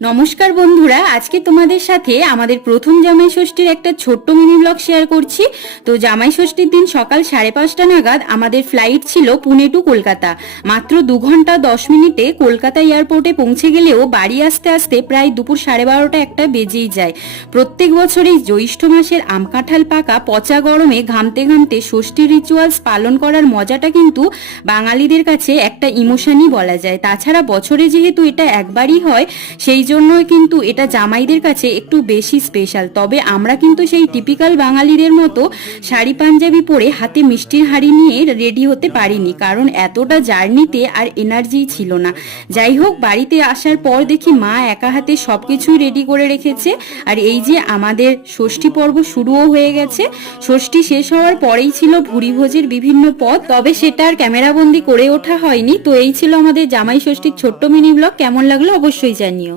নমস্কার বন্ধুরা, আজকে তোমাদের সাথে আমাদের প্রথম জামাই ষষ্ঠীর একটা ছোট্ট মিনি ব্লগ শেয়ার করছি। তো জামাই ষষ্ঠীর দিন সকাল 5:30 নাগাদ আমাদের ফ্লাইট ছিল পুনে টু কলকাতা। মাত্র 2 ঘন্টা 10 মিনিটে কলকাতা এয়ারপোর্টে পৌঁছে গেলেও বাড়ি আসতে আসতে প্রায় দুপুর 12:30 একটা বেজেই যায়। প্রত্যেক বছরই জ্যৈষ্ঠ মাসের আম কাঁঠাল পাকা পচা গরমে ঘামতে ঘামতে ষষ্ঠী রিচুয়ালস পালন করার মজাটা কিন্তু বাঙালিদের কাছে একটা ইমোশনই বলা যায়। তাছাড়া বছরে যেহেতু এটা একবারই হয়, সেই জন্যই কিন্তু এটা জামাইদের কাছে একটু বেশি স্পেশাল। তবে আমরা কিন্তু সেই টিপিক্যাল বাঙালিদের মতো শাড়ি পাঞ্জাবি পরে হাতে মিষ্টির হাঁড়ি নিয়ে রেডি হতে পারিনি, কারণ এতটা জার্নিতে আর এনার্জি ছিল না। যাই হোক, বাড়িতে আসার পর দেখি মা একা হাতে সবকিছুই রেডি করে রেখেছে। আর এই যে আমাদের ষষ্ঠী পর্ব শুরুও হয়ে গেছে। ষষ্ঠী শেষ হওয়ার পরেই ছিল ভুরিভোজের বিভিন্ন পদ, তবে সেটা আর ক্যামেরাবন্দি করে ওঠা হয়নি। তো এই ছিল আমাদের জামাই ষষ্ঠীর ছোট্ট মিনি ব্লগ। কেমন লাগলো অবশ্যই জানিও।